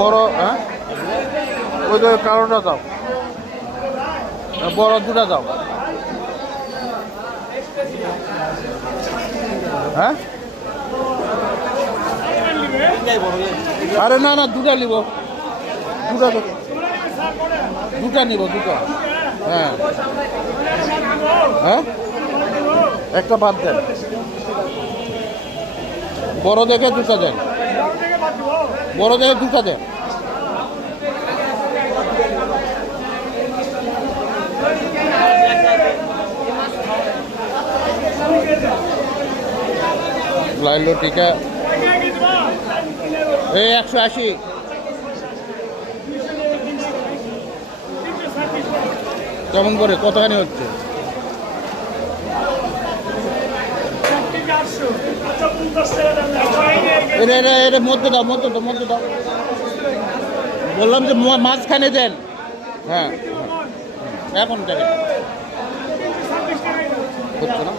বড় হ্যাঁ ওই যে কালোটা দাও, বড় দুটা দাও। হ্যাঁ আরে না না দুটা নিব, দুটা দুটা নিব দুটা। হ্যাঁ হ্যাঁ একটা বাদ দেন, বড় দেখে দুটা দেন, বড় দেখে দুটা দেন। লাইলো টিকা এই 180 কেমন করে কতখানি হচ্ছে? এটা এটা এটা মধ্যে দাও, মধ্যে দাও, মধ্যে দাও। বললাম যে মাঝখানে দেন। হ্যাঁ এখন দেখেন হচ্ছে না।